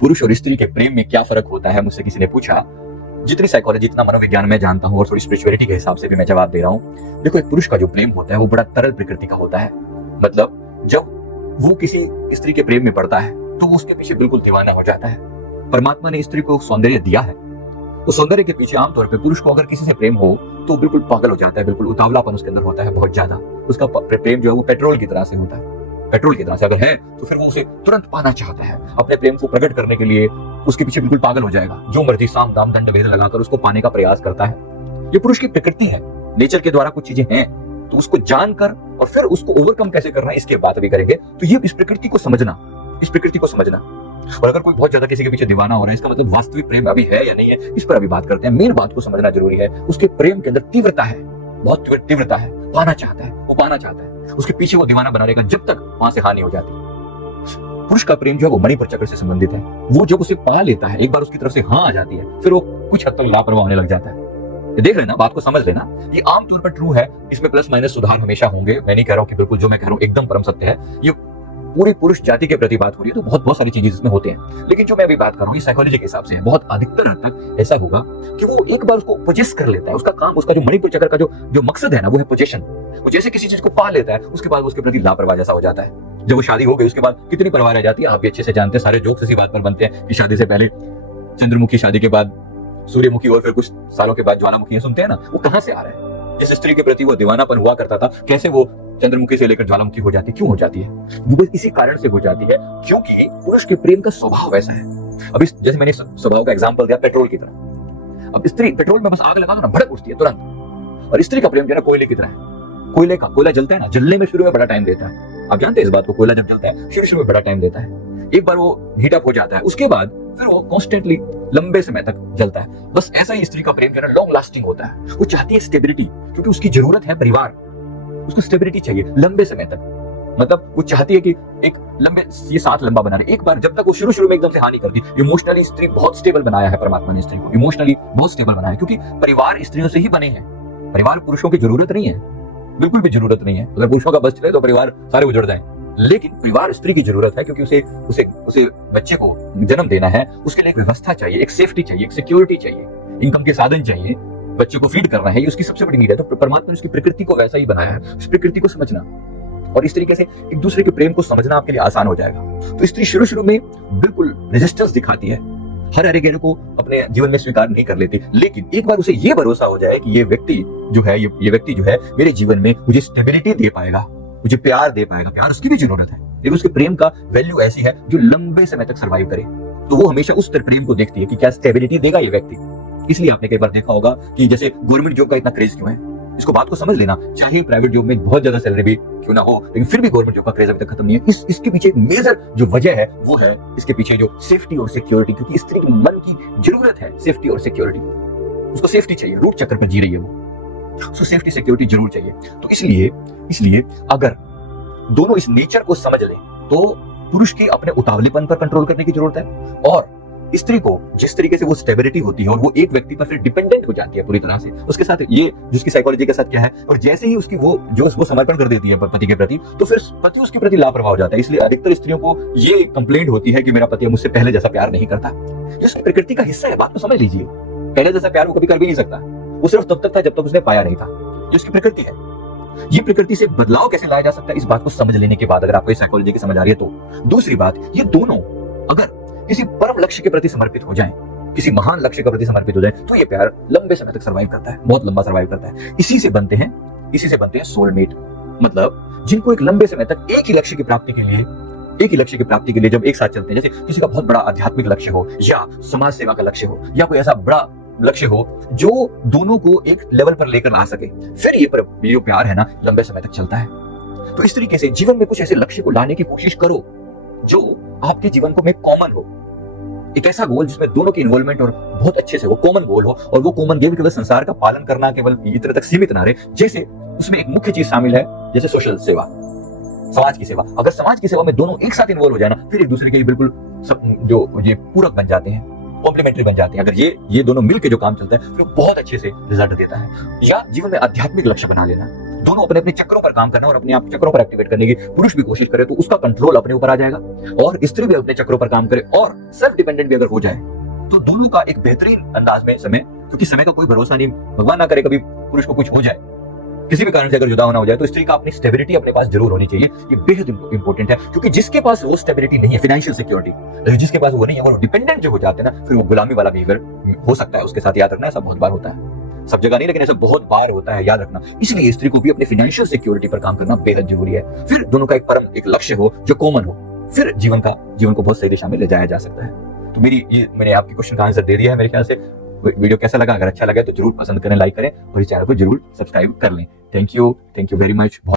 पुरुष और स्त्री के प्रेम में क्या फर्क होता है, मुझसे किसी ने पूछा। जितनी साइकोलॉजी, जितना मनोविज्ञान मैं जानता हूँ और थोड़ी स्पिरिचुअलिटी के हिसाब से भी मैं जवाब दे रहा हूँ। देखो, एक पुरुष का जो प्रेम होता है वो बड़ा तरल प्रकृति का होता है। मतलब जब वो किसी स्त्री के प्रेम में पड़ता है तो वो उसके पीछे बिल्कुल दीवाना हो जाता है। परमात्मा ने स्त्री को सौंदर्य दिया है, तो सौंदर्य के पीछे आमतौर पे पुरुष को अगर किसी से प्रेम हो तो बिल्कुल पागल हो जाता है, बिल्कुल उतावलापन उसके अंदर होता है बहुत ज्यादा। उसका प्रेम जो है वो पेट्रोल की तरह से होता है। पेट्रोल की तरह से अगर है तो फिर वो उसे तुरंत पाना चाहता है। अपने प्रेम को प्रकट करने के लिए उसके पीछे बिल्कुल पागल हो जाएगा, जो मर्जी साम दाम दंड भेद लगाकर उसको पाने का प्रयास करता है। ये पुरुष की प्रकृति है, नेचर के द्वारा कुछ चीजें हैं, तो उसको जानकर और फिर उसको ओवरकम कैसे करना है इसकी बात भी करेंगे। तो ये इस प्रकृति को समझना, इस प्रकृति को समझना। और अगर कोई बहुत ज्यादा किसी के पीछे दीवाना हो रहा है, इसका मतलब वास्तविक प्रेम अभी है या नहीं है, इस पर अभी बात करते हैं। मेन बात को समझना जरूरी है। उसके प्रेम के अंदर तीव्रता है, बहुत तीव्रता है, पाना चाहता है, वो पाना चाहता है। उसके पीछे वो दीवाना बना रहेगा जब तक वहां से हानि हो जाती है। पुरुष का प्रेम जो है वो मणिपुर चक्र से संबंधित है। वो जब उसे पा लेता है, एक बार उसकी तरफ से हाँ आ जाती है, फिर वो कुछ हद तक लापरवाह होने लग जाता है। देख लेना, बात को समझ लेना। ये आमतौर पर ट्रू है, इसमें प्लस माइनस सुधार हमेशा होंगे। मैं नहीं कह रहा हूं कि बिल्कुल जो मैं कह रहा हूं एकदम परम सत्य है। ये पूरी पुरुष जाति के प्रति बात हो रही है, तो बहुत सारी चीजें इसमें होते हैं। लेकिन जो मैं अभी बात कर रहा हूँ, ये साइकोलॉजी के हिसाब से है। बहुत अधिकतर हद तक ऐसा होगा कि वो एक बार उसको पोजेस कर लेता है। उसका काम, उसका जो मणिपुर चक्र का जो मकसद है ना, वो है पोजेशन। वो जैसे किसी चीज को पा लेता है, उसके बाद उसके प्रति लापरवाह जैसा हो जाता है। जब वो शादी हो गई उसके बाद कितनी परवाह रह जाती है, आप भी अच्छे से जानते हैं। सारे जोक्स इसी बात पर बनते हैं कि शादी से पहले चंद्रमुखी, शादी के बाद सूर्यमुखी और फिर कुछ सालों के बाद ज्वालामुखी, सुनते हैं ना। वो कहां से आ रहा है? जिस स्त्री के प्रति वो दीवानापन हुआ करता था, कैसे वो चंद्रमुखी से लेकर ज्वालामुखी हो जाती, क्यों हो जाती है? वो इसी कारण से हो जाती है क्योंकि पुरुष के प्रेम का स्वभाव वैसा है। अब जैसे मैंने स्वभाव का एग्जांपल दिया पेट्रोल की तरह। अब स्त्री पेट्रोल में बस आग लगा दो ना, भड़क उठती है तुरंत। और स्त्री का प्रेम जो है कोयले की तरह है। कोयला जलता है ना, जलने में शुरू में बड़ा टाइम देता है। आप जानते हैं इस बात को, कोयला जब जलता है शुरू में बड़ा टाइम देता है। एक बार वो हीट अप हो जाता है, उसके बाद फिर वो कॉन्स्टेंटली लंबे समय तक जलता है। बस ऐसा ही स्त्री का प्रेम जो है लॉन्ग लास्टिंग होता है। वो चाहती है स्टेबिलिटी, क्योंकि उसकी जरूरत है परिवार, उसको स्टेबिलिटी चाहिए लंबे समय तक। मतलब वो चाहती है कि एक लंबे, ये साथ लंबा बना रहे। एक बार जब तक वो शुरू में एकदम से हानि करती, इमोशनली स्त्री बहुत स्टेबल बनाया है परमात्मा ने स्त्री को, इमोशनली बहुत स्टेबल बनाया है। क्योंकि परिवार स्त्रियों से ही बने हैं, परिवार पुरुषों की जरूरत नहीं है, बिल्कुल भी जरूरत नहीं है। अगर पुरुषों का बस चले तो परिवार सारे उजड़ जाए, लेकिन परिवार स्त्री की जरूरत है, क्योंकि उसे बच्चे को जन्म देना है। उसके लिए एक व्यवस्था चाहिए, एक सेफ्टी चाहिए, एक सिक्योरिटी चाहिए, इनकम के साधन चाहिए, बच्चे को फीड करना है, ये उसकी सबसे बड़ी नीड है। तो परमात्मा ने उसकी प्रकृति को वैसा ही बनाया है। उस प्रकृति को समझना और इस तरीके से एक दूसरे के प्रेम को समझना आपके लिए आसान हो जाएगा। तो स्त्री शुरू में बिल्कुल रेजिस्टेंस दिखाती है, हर एरिगेर को अपने जीवन में स्वीकार नहीं कर लेती। लेकिन एक बार उसे ये भरोसा हो जाए कि ये व्यक्ति जो है मेरे जीवन में मुझे स्टेबिलिटी दे पाएगा, मुझे प्यार दे पाएगा, प्यार उसकी भी जरूरत है, लेकिन उसके प्रेम का वैल्यू ऐसी है जो लंबे समय तक सर्वाइव करे, तो वो हमेशा उस प्रेम को देखती है कि क्या स्टेबिलिटी देगा ये व्यक्ति। इसलिए आपने कई बार देखा होगा कि जैसे गवर्नमेंट जॉब का इतना क्रेज क्यों है। इसको बात को समझ लेना, चाहे प्राइवेट जॉब में बहुत ज्यादा सैलरी भी क्यों ना हो, लेकिन फिर भी गवर्नमेंट जॉब का क्रेज अभी तक खत्म नहीं है। इसके पीछे एक मेजर जो वजह है वो है इसके पीछे जो सेफ्टी और सिक्योरिटी, क्योंकि स्त्री के मन की जरूरत है सेफ्टी और सिक्योरिटी। उसको सेफ्टी चाहिए, रूट चक्र पर जी रही है वो, उसको सेफ्टी सिक्योरिटी जरूर चाहिए। तो इसलिए अगर दोनों इस नेचर को समझ ले तो पुरुष की अपने उतावलेपन पर कंट्रोल करने की जरूरत है, और स्त्री को जिस तरीके से वो स्टेबिलिटी होती है और वो एक व्यक्ति पर फिर डिपेंडेंट हो जाती है पूरी तरह से, उसके साथ ये जिसकी साइकोलॉजी के साथ क्या है, और जैसे ही उसकी वो समर्पण कर देती है पति के प्रति, तो फिर पति उसके प्रति लापरवाह हो जाता है। इसलिए अधिकतर स्त्रियों को ये कंप्लेंट होती है कि मेरा पति मुझसे पहले जैसा प्यार नहीं करता। ये उसकी प्रकृति का हिस्सा है, बात को समझ लीजिए। पहले जैसा प्यार वो कभी कर भी नहीं सकता, वो सिर्फ तब तक था जब तक उसने पाया नहीं था। ये उसकी प्रकृति है। ये प्रकृति से बदलाव कैसे लाया जा सकता है, इस बात को समझ लेने के बाद अगर आपको इस साइकोलॉजी की समझ आ रही है तो। दूसरी बात, ये दोनों अगर किसी परम लक्ष्य के प्रति समर्पित हो जाएं, किसी महान लक्ष्य के प्रति समर्पित हो जाए, तो ये प्यार लंबे समय तक सर्वाइव करता है, बहुत लंबा सर्वाइव करता है। इसी से बनते हैं सोलमेट। मतलब जिनको एक लंबे समय तक एक ही लक्ष्य की प्राप्ति के लिए जब एक साथ चलते हैं, जैसे किसी का बहुत बड़ा आध्यात्मिक लक्ष्य हो, या समाज सेवा का लक्ष्य हो, या कोई ऐसा बड़ा लक्ष्य हो जो दोनों को एक लेवल पर लेकर आ सके, फिर ये प्यार है ना लंबे समय तक चलता है। तो इस तरीके से जीवन में कुछ ऐसे लक्ष्य को लाने की कोशिश करो जो आपके जीवन को में कॉमन हो, एक ऐसा गोल जिसमें दोनों की इन्वॉल्वमेंट और बहुत अच्छे से वो कॉमन गोल हो, और वो कॉमन गोल केवल संसार का पालन करना केवल इतने तक सीमित ना रहे, जैसे उसमें एक मुख्य चीज शामिल है जैसे सोशल सेवा, समाज की सेवा। अगर समाज की सेवा में दोनों एक साथ इन्वॉल्व हो जाए ना, फिर एक दूसरे के बिल्कुल जो ये पूरक बन जाते हैं, कॉम्प्लीमेंट्री बन जाते हैं। अगर ये दोनों मिलकर जो काम चलता है फिर बहुत अच्छे से रिजल्ट देता है। या जीवन में आध्यात्मिक लक्ष्य बना लेना, दोनों अपने अपने चक्रों पर काम करना और अपने आप चक्रों पर एक्टिवेट करने की पुरुष भी कोशिश करे तो उसका कंट्रोल अपने ऊपर आ जाएगा, और स्त्री भी अपने चक्रों पर काम करे और सेल्फ डिपेंडेंट भी अगर हो जाए तो दोनों का एक बेहतरीन अंदाज में समय, क्योंकि समय का कोई भरोसा नहीं, भगवान ना करे कभी पुरुष को कुछ हो जाए, किसी भी कारण से अगर जुदा होना हो जाए, तो स्त्री का अपनी स्टेबिलिटी अपने पास जरूर होनी चाहिए। ये बेहद इंपॉर्टेंट है, क्योंकि जिसके पास वो स्टेबिलिटी नहीं है, फाइनेंशियल सिक्योरिटी जिसके पास वो नहीं है, वो डिपेंडेंट जो हो जाते हैं ना, फिर वो गुलामी वाला बिहेवियर हो सकता है उसके साथ। याद रखना, ऐसा बहुत बार होता है, सब जगह नहीं लेकिन ऐसा बहुत बार होता है, याद रखना। इसलिए स्त्री को भी अपने फाइनेंशियल सिक्योरिटी पर काम करना बेहद जरूरी है। फिर दोनों का एक लक्ष्य हो जो कॉमन हो, फिर जीवन को बहुत सही दिशा में ले जाया जा सकता है। तो मैंने आपके क्वेश्चन का आंसर दे दिया है मेरे ख्याल से। वीडियो कैसा लगा? अगर अच्छा लगा तो जरूर पसंद करें, लाइक करें और इस चैनल को जरूर सब्सक्राइब कर लें। Thank you very much.